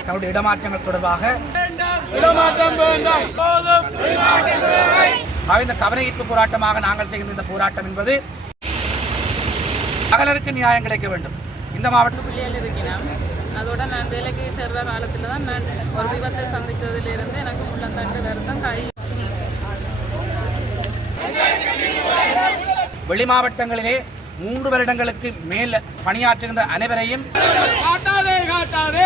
தன்னுடைய இடமாற்றங்கள் தொடர்பாக இந்த கவன ஈர்ப்பு போராட்டமாக நாங்கள் செய்கின்ற இந்த போராட்டம் என்பது மகளிருக்கு நியாயம் கிடைக்க வேண்டும். இந்த இருக்கிறேன் அதோட நான் வேலைக்கு சேர்ற காலத்தில் தான் நான் ஒரு விபத்தை சந்தித்ததிலிருந்து எனக்கு முள்ளந்தண்டு வருத்தம் கை வெளி மாவட்டங்களிலே மூன்று வருடங்களுக்கு மேல் பணியாற்றுகின்ற அனைவரையும் காட்டாதே காட்டாதே.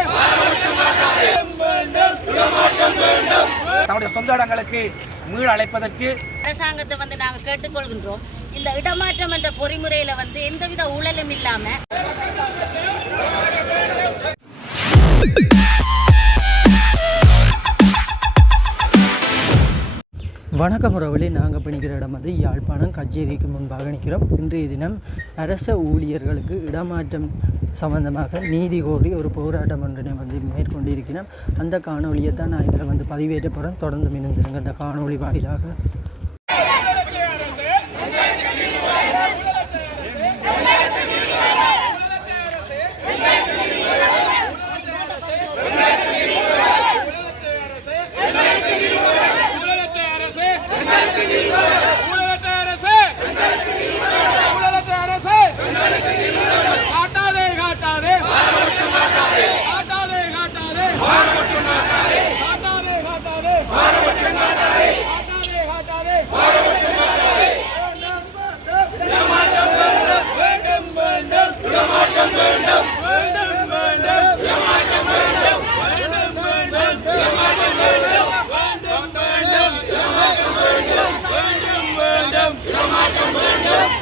தன்னுடைய சொந்த இடங்களுக்கு மீள் அழைப்பதற்கு அரசாங்கத்தை வந்து நாங்கள் கேட்டுக்கொள்கின்றோம். இந்த இடமாற்றம் என்ற பொறிமுறையில வந்து எந்தவித ஊழலும் இல்லாம வணக்கம் உறவுகளே. நாங்கள் பணிக்கிற இடம் வந்து யாழ்ப்பாணம். கச்சேரிக்கு முன்பாக நிற்கிறோம். இன்றைய தினம் அரச ஊழியர்களுக்கு இடமாற்றம் சம்பந்தமாக நீதி கோரி ஒரு போராட்டம் ஒன்றினை வந்து மேற்கொண்டிருக்கிறோம். அந்த காணொலியை தான் நான் இதில் வந்து பதிவேற்ற போகிறேன். தொடர்ந்து மினந்திருங்க அந்த காணொளி வாயிலாக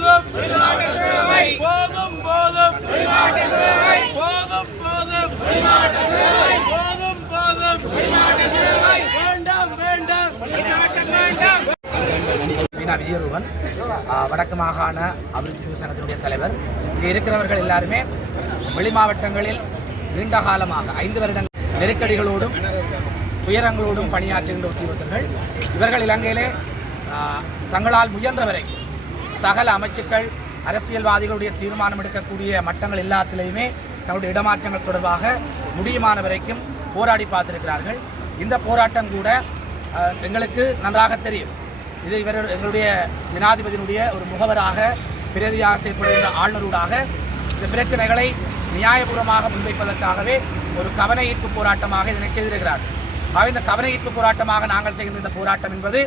போதும். போதும் போதும். போதும் போதும். போதும் போதும். வேண்டாம் வேண்டாம். வேண்டாம். வடக்கு மாகாண அபிவிருத்தி சங்கத்தினுடைய தலைவர். இங்கே இருக்கிறவர்கள் எல்லாருமே வெளி மாவட்டங்களில் நீண்ட காலமாக ஐந்து வருடங்கள் நெருக்கடிகளோடும் துயரங்களோடும் பணியாற்றுகின்ற உத்தியோகத்தர்கள். இவர்கள் இலங்கையிலே தங்களால் முயன்றவரை சகல அமைச்சுக்கள் அரசியல்வாதிகளுடைய தீர்மானம் எடுக்கக்கூடிய மட்டங்கள் எல்லாத்திலையுமே தங்களுடைய இடமாற்றங்கள் தொடர்பாக முடியுமான வரைக்கும் போராடி பார்த்திருக்கிறார்கள். இந்த போராட்டம் கூட எங்களுக்கு நன்றாக தெரியும். இது இவர் எங்களுடைய ஜனாதிபதியினுடைய ஒரு முகவராக பிரதியாக செயல்படுகின்ற ஆளுநரூடாக இந்த பிரச்சனைகளை நியாயபூர்வமாக முன்வைப்பதற்காகவே ஒரு கவன ஈர்ப்பு போராட்டமாக இதனை செய்திருக்கிறார். ஆக இந்த கவன ஈர்ப்பு போராட்டமாக நாங்கள் செய்கின்ற இந்த போராட்டம் என்பது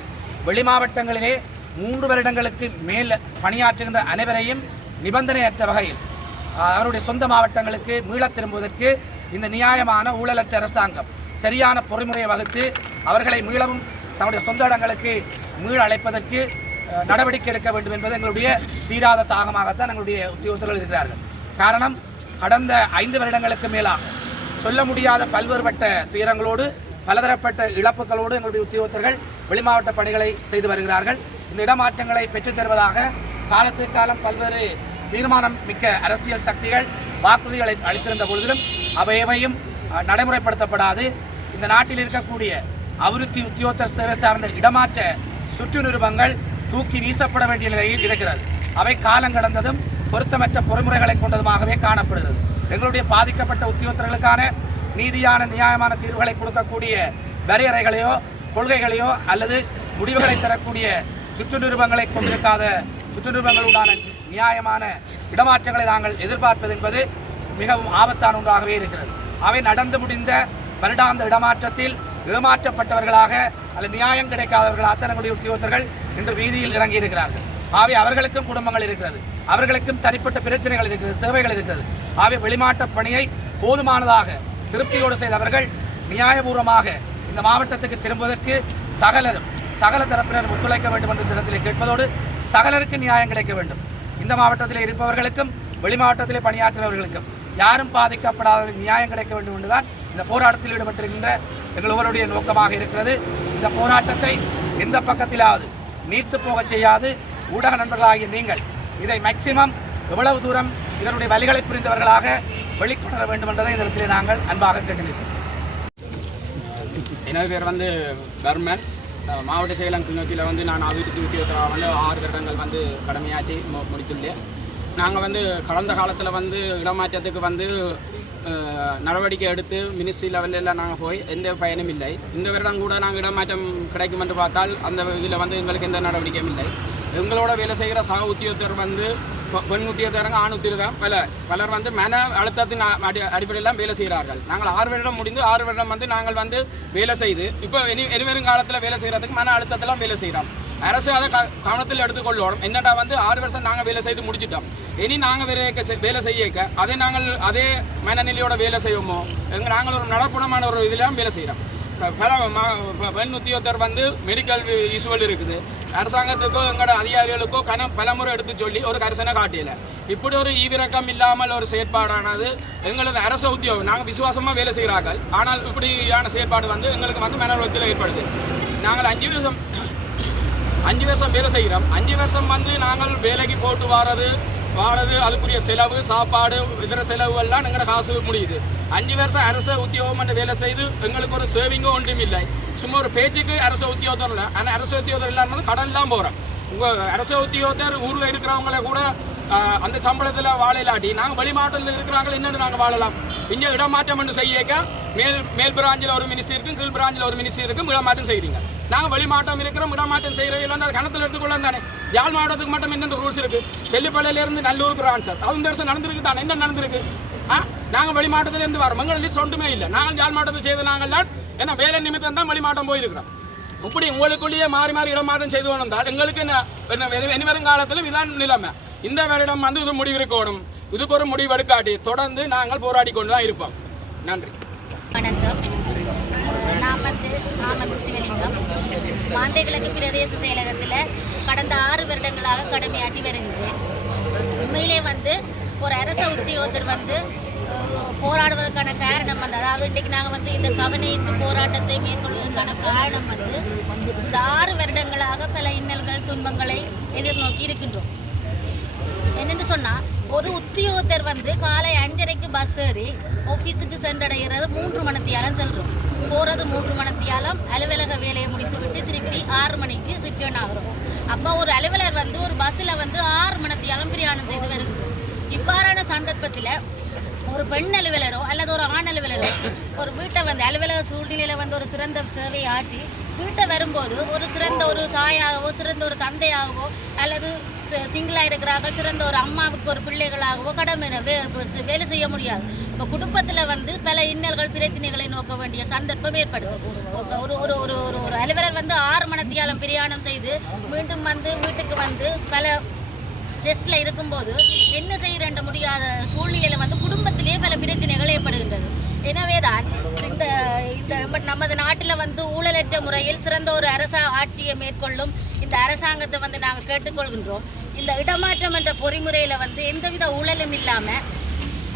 வெளி மாவட்டங்களிலே மூன்று வருடங்களுக்கு மேல் பணியாற்றுகின்ற அனைவரையும் நிபந்தனையற்ற வகையில் அவருடைய சொந்த மாவட்டங்களுக்கு மீளத் திரும்புவதற்கு இந்த நியாயமான ஊழலற்ற அரசாங்கம் சரியான பொறிமுறையை வகுத்து அவர்களை மீளவும் தங்களுடைய சொந்த இடங்களுக்கு மீள அழைப்பதற்கு நடவடிக்கை எடுக்க வேண்டும் என்பது எங்களுடைய தீராத தாகமாகத்தான் எங்களுடைய உத்தியோகத்தர்கள் இருக்கிறார்கள். காரணம் கடந்த ஐந்து வருடங்களுக்கு மேலாக சொல்ல முடியாத பல்வேறுபட்ட துயரங்களோடு பலதரப்பட்ட இழப்புகளோடு எங்களுடைய உத்தியோகத்தர்கள் வெளிமாவட்ட பணிகளை செய்து வருகிறார்கள். இந்த இடமாற்றங்களை பெற்றுத் தருவதாக காலத்துக்கு காலம் பல்வேறு தீர்மானம் மிக்க அரசியல் சக்திகள் வாக்குறுதிகளை அளித்திருந்த பொழுதிலும் அவை எவையும் நடைமுறைப்படுத்தப்படாது. இந்த நாட்டில் இருக்கக்கூடிய அபிவிருத்தி உத்தியோகத்தர் சேவை சார்ந்த இடமாற்ற சுற்றுநிருபங்கள் தூக்கி வீசப்பட வேண்டிய நிலையில் இருக்கிறது. அவை காலம் கடந்ததும் பொருத்தமற்ற பொறிமுறைகளை கொண்டதுமாகவே காணப்படுகிறது. எங்களுடைய பாதிக்கப்பட்ட உத்தியோகத்தர்களுக்கான நீதியான நியாயமான தீர்வுகளை கொடுக்கக்கூடிய வரையறைகளையோ கொள்கைகளையோ அல்லது முடிவுகளை தரக்கூடிய சுற்று நிருபங்களை கொண்டிருக்காத சுற்றுநிருபங்களுடான நியாயமான இடமாற்றங்களை நாங்கள் எதிர்பார்ப்பது என்பது மிகவும் ஆபத்தான ஒன்றாகவே இருக்கிறது. அவை நடந்து முடிந்த வருடாந்த இடமாற்றத்தில் ஏமாற்றப்பட்டவர்களாக அல்லது நியாயம் கிடைக்காதவர்களாக தங்களுடைய உத்தியோகத்தர்கள் இன்று வீதியில் இறங்கி இருக்கிறார்கள். ஆகவே அவர்களுக்கும் குடும்பங்கள் இருக்கிறது. அவர்களுக்கும் தனிப்பட்ட பிரச்சனைகள் இருக்கிறது தேவைகள் இருக்கிறது. ஆகவே வெளிமாட்ட பணியை போதுமானதாக திருப்தியோடு செய்தவர்கள் நியாயபூர்வமாக இந்த மாவட்டத்துக்கு திரும்புவதற்கு சகலரும் சகல தரப்பினரும் ஒத்துழைக்க வேண்டும் என்ற தினத்தில் கேட்பதோடு சகலருக்கு நியாயம் கிடைக்க வேண்டும். இந்த மாவட்டத்தில் இருப்பவர்களுக்கும் வெளி மாவட்டத்திலே பணியாற்றுபவர்களுக்கும் யாரும் பாதிக்கப்படாத நியாயம் கிடைக்க வேண்டும் என்றுதான் இந்த போராட்டத்தில் ஈடுபட்டிருக்கின்ற எங்கள் நோக்கமாக இருக்கிறது. இந்த போராட்டத்தை எந்த பக்கத்திலாவது நீர்த்து போகச் செய்யாது. ஊடக நண்பர்களாகிய நீங்கள் இதை மேக்சிமம் எவ்வளவு தூரம் இவருடைய வழிகளை புரிந்தவர்களாக வெளிக்கொணர வேண்டும் என்றதை இந்த இடத்திலே நாங்கள் அன்பாக கேட்டுள்ளோம் எனது பேர் வந்து தர்மன் மாவட்ட செயலம் கிளிநொச்சியில் வந்து நான் அபிவிருத்தி உத்தியோகத்தில் வந்து ஆறு வருடங்கள் வந்து கடமையாற்றி முடித்துள்ளேன். நாங்கள் வந்து கடந்த காலத்தில் வந்து இடமாற்றத்துக்கு வந்து நடவடிக்கை எடுத்து மினிஸ்ட்ரி லெவலில் எல்லாம் நாங்கள் போய் எந்த பயனும் இல்லை. இந்த வருடம் கூட நாங்கள் இடமாற்றம் கிடைக்கும் என்று பார்த்தால் அந்த இதில் வந்து எங்களுக்கு எந்த நடவடிக்கையும் இல்லை. எங்களோட வேலை செய்கிற சக உத்தியோகத்தர் வந்து பெண்நூற்றி இருக்காங்க உத்தியோகத்தரங்க இருக்காங்க பல பலர் வந்து மன அழுத்தத்தின் அடி அடிப்படையில் வேலை செய்கிறார்கள். நாங்கள் ஆறு வருடம் முடிந்து ஆறு வருடம் வந்து நாங்கள் வந்து வேலை செய்து இப்போ இனி இனிவரும் காலத்தில் வேலை செய்கிறதுக்கு மன அழுத்தத்தெல்லாம் வேலை செய்கிறோம் அரசு அதை க கவனத்தில் எடுத்துக்கொள்ளணும் என்னடா வந்து ஆறு வருஷம் நாங்கள் வேலை செய்து முடிச்சிட்டோம். இனி நாங்கள் வேலை வேலை செய்யக்க அதே நாங்கள் அதே மனநிலையோட வேலை செய்வோமோ? எங்கள் நாங்கள் ஒரு நடப்புணமான ஒரு இதில் வேலை செய்கிறோம் பெண் உத்தியோகத்தர் வந்து மெடிக்கல் இஷ்யூவல் இருக்குது. அரசாங்கத்துக்கோ எங்களோட அதிகாரிகளுக்கோ கன பலமுறை எடுத்து சொல்லி ஒரு கரிசனை காட்டியல. இப்படி ஒரு ஈவிரக்கம் இல்லாமல் ஒரு செயற்பாடானது எங்களது அரசு உத்தியோகம். நாங்கள் விசுவாசமாக வேலை செய்கிறார்கள் ஆனால் இப்படியான செயற்பாடு வந்து எங்களுக்கு வந்து மனநலத்தில் ஏற்படுது. நாங்கள் அஞ்சு வருஷம் அஞ்சு வருஷம் வேலை செய்கிறோம். அஞ்சு வருஷம் வந்து நாங்கள் வேலைக்கு போட்டு வர்றது வாரது அதுக்குரிய செலவு சாப்பாடு இதர செலவு எல்லாம் எங்களோட காசு முடியுது. அஞ்சு வருஷம் அரசு உத்தியோகம் என்று வேலை செய்து எங்களுக்கு ஒரு சேவிங்கும் ஒன்றும் இல்லை. சும்மா ஒரு பேச்சுக்கு அரசு உத்தியோகத்தர் இல்லை. ஆனால் அரசு உத்தியோகம் இல்லாமல் கடன் தான் போகிறோம் உங்கள் அரசு உத்தியோகத்தர் ஊரில் இருக்கிறவங்கள கூட அந்த சம்பளத்தில் வாழலாட்டி நாங்கள் வெளி மாவட்டத்தில் என்னென்னு நாங்கள் வாழலாம். இங்கே இடமாற்றம் என்று செய்யக்க மேல் மேல் பிராஞ்சில் ஒரு மினிஸ்ட்ரி இருக்கும் கீழ் பிராஞ்சில் ஒரு மினிஸ்ட்ரி இருக்கும் இடமாற்றம் செய்கிறீங்க நாங்கள் வழிமாட்டம் இருக்கிறோம் இடமாற்றம் செய்கிறவங்க வந்து அந்த கணத்தில் எடுத்துக்கொள்ள தானே. யாழ் மாவட்டத்துக்கு மட்டும் என்னென்ன ரூல்ஸ் இருக்கு. வெள்ளிப்பள்ளியிலேருந்து நல்லூருக்கு ஆன்சர் அது இந்த வருஷம் நடந்திருக்கு தானே என்ன நடந்திருக்கு? ஆ? நாங்கள் வெளிமாட்டத்திலேருந்து வரோம். எங்கள் லிஸ்ட் ஒன்றுமே இல்லை. நாங்கள் யாழ் மாவட்டத்தை செய்த நாங்கள்லாம் ஏன்னா வேலை நிமித்தம் தான் வெளி போயிருக்கிறோம். இப்படி உங்களுக்குள்ளேயே மாறி மாறி இடமாற்றம் செய்து வந்தால் எங்களுக்கு என்ன இனி வரும் காலத்தில் இதான் நிலைமை. இந்த வருடம் வந்து இது முடிவிருக்கணும் இதுக்கு ஒரு முடிவு எடுக்காட்டி தொடர்ந்து நாங்கள் போராடி கொண்டு தான் இருப்போம். நன்றி. வணக்கம். நான் வந்து சாமந்த் சிவலிங்கம் மாந்தை கிழக்கு பிரதேச செயலகத்தில் கடந்த ஆறு வருடங்களாக கடமையாற்றி வருகின்றேன் உண்மையிலே வந்து ஒரு அரச உத்தியோகத்தர் வந்து போராடுவதற்கான காரணம் வந்து அதாவது இன்றைக்கு நாங்கள் வந்து இந்த கவனிப்பு போராட்டத்தை மேற்கொள்வதற்கான காரணம் வந்து இந்த ஆறு வருடங்களாக பல இன்னல்கள் துன்பங்களை எதிர்நோக்கி இருக்கின்றோம். என்னென்னு சொன்னால் ஒரு உத்தியோகத்தர் வந்து காலை அஞ்சரைக்கு பஸ் ஏறி ஆஃபீஸுக்கு சென்றடைகிறது மூன்று மணித்தியாலம் செல்கிறோம் போகிறது மூன்று மணித்தியாலம் அலுவலக வேலையை முடித்துவிட்டு திருப்பி ஆறு மணிக்கு ரிட்டர்ன் ஆகிறோம் அப்போ ஒரு அலுவலர் வந்து ஒரு பஸ்ஸில் வந்து ஆறு மணித்தியாலம் பிரயாணம் செய்து வருகிறது இவ்வாறான சந்தர்ப்பத்தில் ஒரு பெண் அலுவலரோ அல்லது ஒரு ஆண் அலுவலரோ ஒரு வீட்டை வந்து அலுவலக சூழ்நிலையில் வந்து ஒரு சிறந்த சேவையை ஆற்றி வீட்டை வரும்போது ஒரு சிறந்த ஒரு தாயாகவோ சிறந்த ஒரு தந்தையாகவோ அல்லது சிங்கிளாக இருக்கிறார்கள் சிறந்த ஒரு அம்மாவுக்கு ஒரு பிள்ளைகளாகவோ கடமை வே- வேலை செய்ய முடியாது. இப்போ குடும்பத்தில் வந்து பல இன்னல்கள் பிரச்சனைகளை நோக்க வேண்டிய சந்தர்ப்பம் ஏற்படுது. ஒரு ஒரு ஒரு ஒரு ஒரு அலுவலர் வந்து ஆறு மணத்தியாலம் பிரயாணம் செய்து மீண்டும் வந்து வீட்டுக்கு வந்து பல ஸ்ட்ரெஸ்ஸில் இருக்கும்போது என்ன செய்யறேன்ற முடியாத சூழ்நிலையில் வந்து குடும்பத்திலே பல பிரச்சனைகள் ஏற்படுகின்றது. எனவே தான் இந்த இந்த நமது நாட்டில் வந்து ஊழலற்ற முறையில் சிறந்த ஒரு அரச ஆட்சியை மேற்கொள்ளும் இந்த அரசாங்கத்தை வந்து நாங்கள் கேட்டுக்கொள்கின்றோம். இந்த இடமாற்றம் என்ற பொறிமுறையில் வந்து எந்தவித ஊழலும் இல்லாமல்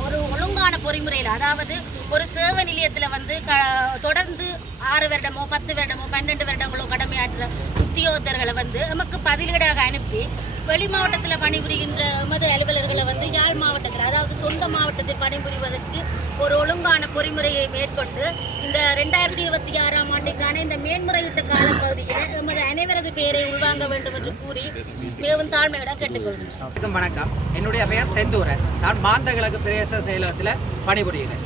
ஒரு ஒழுங்கான பொறிமுறையில் அதாவது ஒரு சேவை நிலையத்தில் வந்து க தொடர்ந்து ஆறு வருடமோ பத்து வருடமோ பன்னெண்டு வருடங்களோ கடமையாற்ற உத்தியோகத்தர்களை வந்து நமக்கு பதிலீடாக அனுப்பி வெளி மாவட்டத்தில் பணிபுரிகின்ற எமது அலுவலர்களை வந்து யாழ் மாவட்டத்தில் அதாவது சொந்த மாவட்டத்தில் பணிபுரிவதற்கு ஒரு ஒழுங்கான பொறிமுறையை மேற்கொண்டு இந்த ரெண்டாயிரத்தி இருபத்தி ஆறாம் ஆண்டுக்கான இந்த மேன்முறையீட்டு காலப்பகுதியில் எமது அனைவரது பெயரை உள்வாங்க வேண்டும் என்று கூறி மிகவும் தாழ்மையுடன் கேட்டுக்கொள்கிறேன் வணக்கம் வணக்கம். என்னுடைய பெயர் செந்தூரன். நான் மாந்தகிழக்கு பிரதேச செயலகத்தில் பணிபுரிகிறேன்.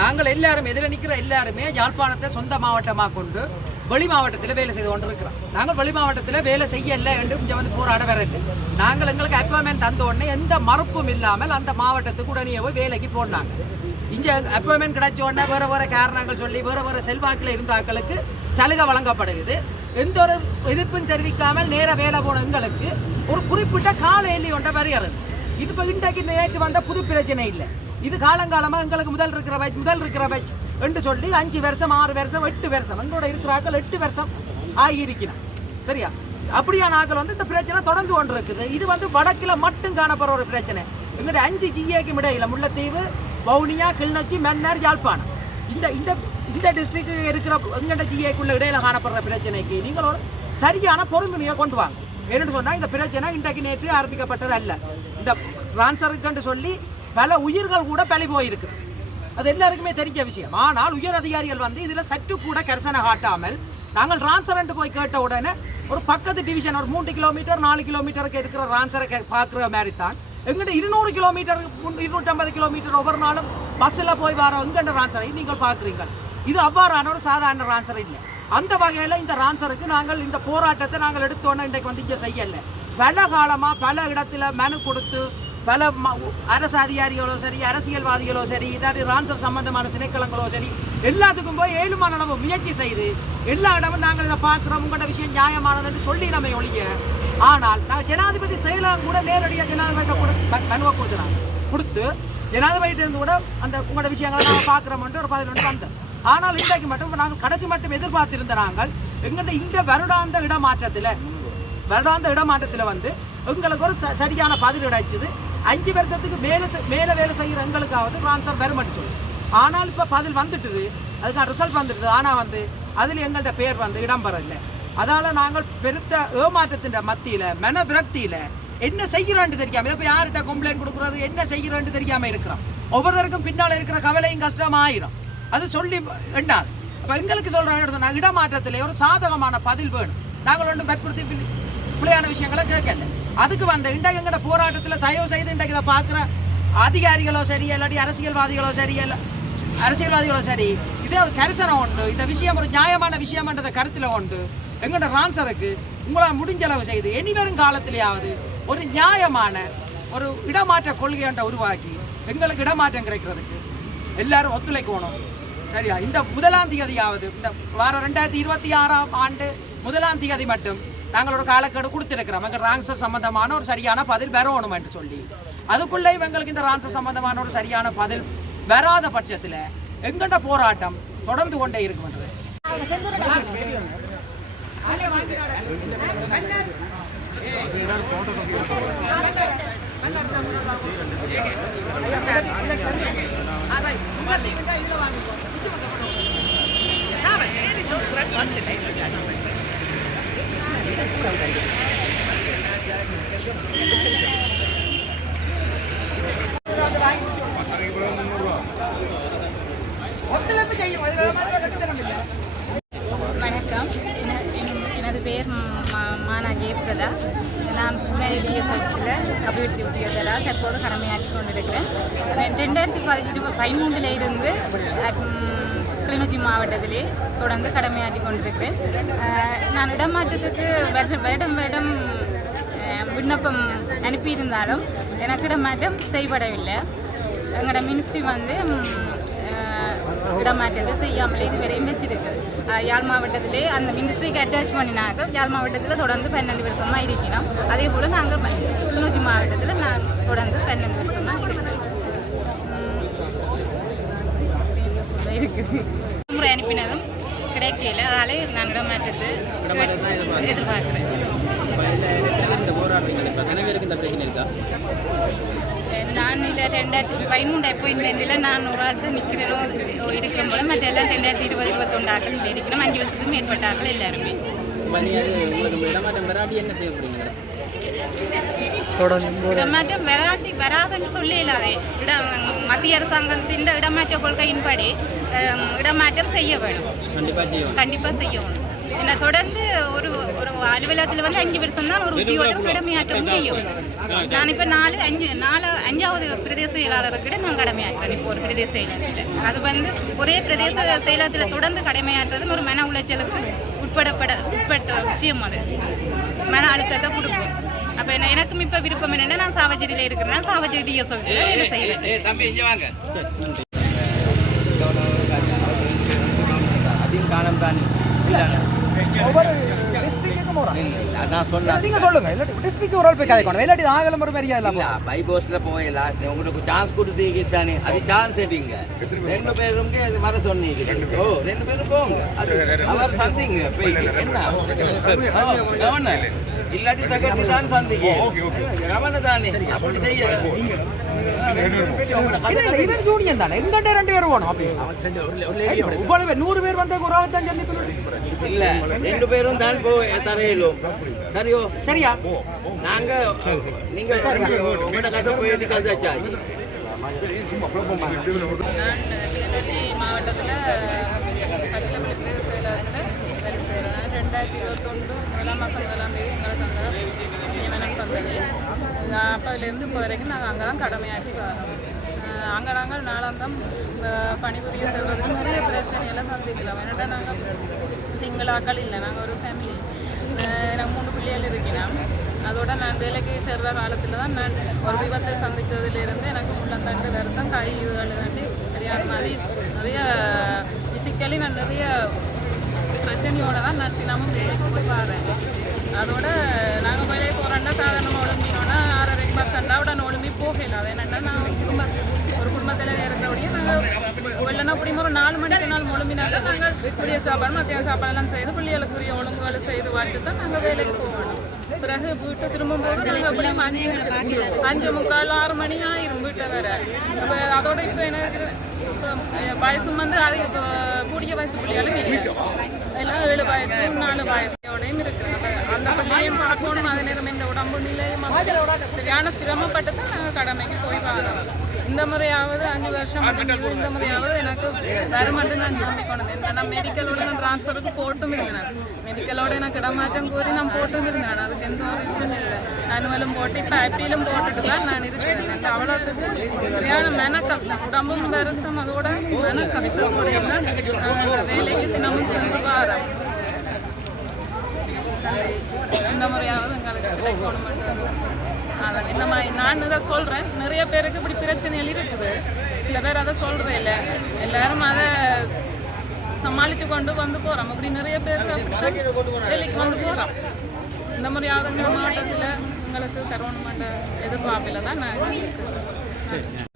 நாங்கள் எல்லாரும் எதிர நிற்கிற எல்லாருமே யாழ்ப்பாணத்தை சொந்த மாவட்டமாக கொண்டு வெளி மாவட்டத்தில் வேலை செய்து கொண்டிருக்கிறோம். நாங்கள் வெளி மாவட்டத்தில் வேலை செய்யலை என்று இங்கே வந்து போராட வரல நாங்கள் எங்களுக்கு அப்பாயின்மெண்ட் தந்த உடனே எந்த மறுப்பும் இல்லாமல் அந்த மாவட்டத்துக்கு உடனே போய் வேலைக்கு போனாங்க. இங்கே அப்பாயின்மெண்ட் கிடைச்ச உடனே வேறு வேறு காரணங்கள் சொல்லி வேறு வேறு செல்வாக்கில் இருந்தாக்களுக்கு சலுகை வழங்கப்படுகிறது. எந்த ஒரு எதிர்ப்பும் தெரிவிக்காமல் நேர வேலை போன எங்களுக்கு ஒரு குறிப்பிட்ட கால எல்லி ஒன்றை வரையறது. இது இப்போ இன்றைக்கு நேற்று வந்த புது பிரச்சனை இல்லை. இது காலங்காலமாக எங்களுக்கு முதல் இருக்கிற பேட்ச் முதல் இருக்கிற பேட்ச் என்று சொல்லி அஞ்சு வருஷம் ஆறு வருஷம் எட்டு வருஷம் எங்களோட இருக்கிறாக்கள் எட்டு வருஷம் ஆகியிருக்கிறேன் சரியா? அப்படியான ஆக்கள் வந்து இந்த பிரச்சனை தொடர்ந்து கொண்டு இருக்குது இது வந்து வடக்கில் மட்டும் காணப்படுற ஒரு பிரச்சனை. எங்களுடைய அஞ்சு ஜிஏக்கும் இடையில முல்லைத்தீவு வவுனியா கிளிநொச்சி மன்னார் யாழ்ப்பாணம். இந்த இந்த இந்த டிஸ்ட்ரிக்ட் இருக்கிற எங்கள்கிட்ட ஜிஏக்குள்ள இடையில காணப்படுற பிரச்சனைக்கு நீங்களோட சரியான பொறுமையை கொண்டு வாங்க. என்னென்னு சொன்னால் இந்த பிரச்சனை இன்றைக்கு நேற்று ஆரம்பிக்கப்பட்டது அல்ல இந்த டிரான்ஸ்ஃபருக்குன்னு சொல்லி பல உயிர்கள் கூட பழி போயிருக்கு. அது எல்லாருக்குமே தெரிஞ்ச விஷயம். ஆனால் உயர் அதிகாரிகள் வந்து இதில் சற்று கூட கரிசனை காட்டாமல் நாங்கள் ரான்சரன்ட்டு போய் கேட்ட உடனே ஒரு பக்கத்து டிவிஷன் ஒரு மூன்று கிலோமீட்டர் நாலு கிலோமீட்டருக்கு இருக்கிற ரான்சரை பார்க்குற மாதிரி தான் எங்கிட்ட இருநூறு கிலோமீட்டர் இருநூற்றம்பது கிலோமீட்டர் ஒவ்வொரு நாளும் பஸ்ஸில் போய் வர எங்கெண்ட ரான்சரை நீங்கள் பார்க்குறீங்க இது அவ்வாறான ஒரு சாதாரண ரான்சர் இல்லை. அந்த வகையில் இந்த ரான்சருக்கு நாங்கள் இந்த போராட்டத்தை நாங்கள் எடுத்தோன்னே இன்றைக்கு வந்து இங்கே செய்யலை. பல காலமாக பல இடத்துல மனு கொடுத்து பல ம- அரசு அதிகாரிகளோ சரி அரசியல்வாதிகளோ சரி இல்லாட்டி ராணுவ சம்பந்தமான திணைக்களங்களோ சரி எல்லாத்துக்கும் போய் ஏழுமான அளவு முயற்சி செய்து எல்லா இடமும் நாங்கள் இதை பார்க்குறோம் உங்களோட விஷயம் நியாயமானதுன்னு சொல்லி நம்ம ஒழிய ஆனால் நாங்கள் ஜனாதிபதி செயலாக கூட நேரடியாக ஜனாதிபதியிட்ட கூட ம- மனுவை கொடுத்துறாங்க கொடுத்து ஜனாதிபதியிட்டேருந்து கூட அந்த உங்களோட விஷயங்களை நாங்கள் பார்க்குறோம்ட்டு ஒரு பதினொன்று வந்தோம் ஆனால் இன்றைக்கு மட்டும் நாங்கள் கடைசி மட்டும் எதிர்பார்த்திருந்த நாங்கள் எங்கள்கிட்ட இந்த வருடாந்த இடமாற்றத்தில் வருடாந்த இடமாற்றத்தில் வந்து எங்களுக்கு ஒரு ச- சரியான பதில் கிடைச்சது அஞ்சு வருஷத்துக்கு மேலே மேலே வேலை செய்கிற எங்களுக்காவது ட்ரான்ஸ்ஃபர் பெருமட்டு சொல்லி. ஆனால் இப்போ பதில் வந்துட்டுது. அதுக்கான ரிசல்ட் வந்துட்டுது. ஆனால் வந்து அதில் எங்கள்கிட்ட பேர் வந்து இடம்பெறல அதால் நாங்கள் பெருத்த ஏமாற்றத்தின் மத்தியில் மன விரக்தியில் என்ன செய்கிறோன்னு தெரியாமல் இதை இப்போ யார்கிட்ட கம்ப்ளைண்ட் கொடுக்குறது என்ன செய்கிறோன்னு தெரியாமல் இருக்கிறோம். ஒவ்வொருத்தருக்கும் பின்னால் இருக்கிற கவலையும் கஷ்டமாக ஆயிரும் அது சொல்லி எண்ணாது. இப்போ எங்களுக்கு சொல்கிறாங்க நான் இடமாற்றத்தில் ஒரு சாதகமான பதில் வேணும். நாங்கள் ஒன்றும் வற்புறுத்தி பிள்ளை- பிள்ளையான விஷயங்களை கேட்கல. அதுக்கு வந்த இன்றைக்கு எங்கட போராட்டத்தில் தயவு செய்து இன்றைக்கு இதை பார்க்குற அதிகாரிகளோ சரி இல்லாட்டி அரசியல்வாதிகளோ சரி இல்லை அரசியல்வாதிகளோ சரி இதே ஒரு கரிசனம் உண்டு. இந்த விஷயம் ஒரு நியாயமான விஷயம்ன்றத கருத்தில் உண்டு. எங்கட ரான்சருக்கு உங்களால் முடிஞ்ச அளவு செய்து இனி வரும் காலத்திலேயாவது ஒரு நியாயமான ஒரு இடமாற்ற கொள்கை உருவாக்கி எங்களுக்கு இடமாற்றம் கிடைக்கிறதுக்கு எல்லாரும் ஒத்துழைக்கணும். சரியா? இந்த முதலாம் தேதியாவது இந்த வாரம் ரெண்டாயிரத்தி இருபத்தி ஆறாம் ஆண்டு முதலாம் தேதி மட்டும் நாங்களோட காலக்கெடு கொடுத்துருக்கிறோம். எங்கள் ரான்சர் சம்பந்தமான ஒரு சரியான பதில் வரணுமென்று சொல்லி. அதுக்குள்ளே எங்களுக்கு இந்த ரான்சர் சம்பந்தமான ஒரு சரியான பதில் வராத பட்சத்தில் எங்கண்ட போராட்டம் தொடர்ந்து கொண்டே இருக்கும்ன்றது ஒத்துழைப்பு வணக்கம். என- என்- எனது பேர் மா- மானா ஜெயபிரதா நான் புனேரி டிஎஸ்எச்சில் அபிவிருத்தி உத்தியோகராக தற்போது கடமையாற்றி கொண்டிருக்கிறேன். ரெண்டாயிரத்தி பதினெட்டு பதிமூன்றில் இருந்து கிளிநொச்சி மாவட்டத்திலே தொடர்ந்து கடமையாற்றி கொண்டிருப்பேன் நான் இடமாற்றத்துக்கு வருடம் வருடம் விண்ணப்பம் அனுப்பியிருந்தாலும் எனக்கு இடமாற்றம் செய்யப்படவில்லை. எங்களோட மினிஸ்ட்ரி வந்து இடமாற்றத்தை செய்யாமலே இதுவரையும் வச்சிருக்கு. யாழ் மாவட்டத்திலே அந்த மினிஸ்ட்ரிக்கு அட்டாச் பண்ணினாக்க யாழ் மாவட்டத்தில் தொடர்ந்து பன்னெண்டு வருஷமாக இருக்கணும் அதே போல் நாங்கள் கிளிநொச்சி மாவட்டத்தில் நான் தொடர்ந்து பன்னெண்டு வருஷம் இருக்கிறோம் உம், இருக்குது முறை அனுப்பினதும் கிடைக்கல அதாலே நான் இடமாற்றத்தை எதிர்பார்க்குறேன் நான் இல்லை ரெண்டு ரெண்டாயிரத்தி பதிமூன்று அப்பாயின்மெண்ட்டில் நான் ஒரு ஆள் நிற்கிறேனோ இருக்கிற போல மற்ற எல்லாம் ரெண்டாயிரத்தி இருபது இருபத்தொண்டு ஆக்கள் இருக்கிறோம் அஞ்சு வருஷத்துக்கு மேற்பட்ட ஆக்கள் எல்லாருமே இடமாற்றம் வராட்டி வராதுன்னு சொல்லி இல்லாதே. இடம் மத்திய அரசாங்கத்தின் இடமாற்ற கொள்கையின்படி இடமாற்றம் செய்ய வேணும். கண்டிப்பாக செய்யணும் ஏன்னா தொடர்ந்து ஒரு ஒரு அலுவலகத்தில் வந்து அஞ்சு வருஷம் தான் ஒரு உத்தியோகம் கடமையாற்றம் செய்யும் நான் இப்போ நாலு அஞ்சு நாலு அஞ்சாவது பிரதேச செயலாளர்கிட்ட நான் கடமையாற்றேன் இப்போ ஒரு பிரதேச செயலாளத்தில் அது வந்து ஒரே பிரதேச செயலகத்தில் தொடர்ந்து கடமையாற்றுறது ஒரு மன உளைச்சலுக்கு உட்படப்பட உட்பட்ட விஷயம் அது. மன அழுத்தத்தை கொடுக்கும். அப்போ என்ன எனக்கும் இப்போ விருப்பம் என்னென்னா நான் சாவச்சேரியில் இருக்கிறேன். சாவச்சேரி டிஎஸ் ஆஃபீஸில் வேலை செய்கிறேன் ஒவ்வொரு டிஸ்ட்ரிக்ட்டுக்கும் போகிறோம் நான் சொன்னேன் நீங்க சொல்லுங்க இல்லாட்டி டிஸ்ட்ரிக்ட் ஒரு ஆள் போய் கதைக்கணும் இல்லாட்டி நாங்களும் ஒரு மாதிரியா இல்லாம பை போஸ்ட்ல போயில உங்களுக்கு சான்ஸ் கொடுத்தீங்க தானே அது சான்ஸ் எடுங்க ரெண்டு பேரும் இது வர சொன்னீங்க. ஓ ரெண்டு பேரும் போங்க. அது அவர் சந்திங்க போயிட்டு என்ன? இல்லாட்டி செகண்ட் தான் சந்திங்க கவன தானே. அப்படி செய்ய இவர் ஜூனியர் தானே? எங்கிட்ட ரெண்டு பேரும் அப்படி. இவ்வளவு நூறு பேர் வந்த ஒரு ஆள் தான் சொல்லி இல்ல ரெண்டு பேரும் தான் போ தரையிலும். சரியோ? சரியா? நாங்க நீங்க உங்களோட கதை போயிட்டு கதைச்சாச்சு. நான் திருநெல்வேலி மாவட்டத்தில் ரெண்டாயிரத்தி இருபத்தொன்று முதலாம் மாதம் முதலாம் தேதி எங்களுக்கு அங்கே நியமனம் தந்தது அப்போலேருந்து இப்போ வரைக்கும் நாங்கள் அங்கே தான் கடமையாற்றி வரோம். அங்கே நாங்கள் நாளாந்தம் அஹ் பணிபுரிய செல்வதற்கு நிறைய பிரச்சனையெல்லாம் சந்திக்கலாம். ஏன்னா நாங்கள் சிங்களாக்கள் இல்லை நாங்கள் ஒரு ஃபேமிலி எனக்கு மூணு பிள்ளைகள் இருக்கிறேன் அதோட நான் வேலைக்கு சேர்ற காலத்தில் தான் நான் ஒரு விபத்தை சந்தித்ததுலேருந்து எனக்கு முள்ளந்தண்டு வருத்தம் கை இதுகள் தாண்டி சரியான மாதிரி நிறைய ஃபிசிக்கலி நான் நிறைய பிரச்சனையோட தான் நான் தினமும் வேலைக்கு போய் பாடுறேன் அதோட நாங்கள் வேலைக்கு போகிறோன்னா சாதாரணமாக ஒழும்பினோன்னா ஆறரைக்கு பஸ் ஸ்டாண்டா உடனே ஒழும்பி போகல. அது என்னென்னா நான் குடும்ப ஒரு குடும்பத்தில் இருக்கிறபடியே நாங்கள் இல்லைன்னா பிடிம ஒரு நாலு மணிக்கு நாள் ஒழும்பினாக்கா நாங்கள் புளிய சாப்பாடு மத்தியான சாப்பாடெல்லாம் செய்து பிள்ளைகளுக்குரிய ஒழுங்குகளை செய்து வச்சு தான் நாங்கள் வேலைக்கு போகணும் பிறகு வீட்டை திரும்பும்போது நாங்கள் அப்படியே அஞ்சு அஞ்சு முக்கால் ஆறு மணி ஆயிரும் வீட்டை வேற. அப்போ அதோட இப்போ எனக்கு இப்போ வயசும் வந்து அது கூடிய வயசு பிள்ளைகளும் இல்லை. எல்லாம் ஏழு வயசு நாலு வயசோடையும் இருக்கிறாங்க அந்த பிள்ளையும் பார்க்கணும். அதே நேரம் இந்த உடம்பு நிலையும் சரியான சிரமப்பட்டு தான் நாங்கள் கடமைக்கு போய் வரோம் இந்த முறையாவது அஞ்சு வருஷம் முடிஞ்சது இந்த முறையாவது எனக்கு வருமாட்டு நான் நம்பிக்கொண்டது நான் மெடிக்கலோட நான் ட்ரான்ஸ்ஃபருக்கு போட்டும் இருந்தேன் மெடிக்கலோட எனக்கு இடமாற்றம் கோரி நான் போட்டும் இருந்தேன் அதுக்கு எந்த ஒரு இதுவும் இல்லை ஆனுவலும் போட்டு இப்போ ஐபியிலும் போட்டுட்டு தான் நான் இருக்கேன் எனக்கு அவ்வளோத்துக்கு சரியான மன கஷ்டம் உடம்பும் வருத்தம் அதோட மன கஷ்டத்தோட தான் நான் வேலைக்கு தினமும் சென்று வரேன் இந்த முறையாவது எங்களுக்கு கிடைக்கணும் இந்த மாதிரி நான் இதை சொல்கிறேன் நிறைய பேருக்கு இப்படி பிரச்சனைகள் இருக்குது. சில பேர் அதை சொல்கிறே இல்லை. எல்லாரும் அதை சமாளித்து கொண்டு வந்து போகிறோம் அப்படி நிறைய பேர் வேலைக்கு வந்து போகிறோம் இந்த முறையாவது எங்கள் மாவட்டத்தில் எங்களுக்கு தரணுமாட்ட எதிர்பார்ப்பில் தான் நான் இருக்கேன்.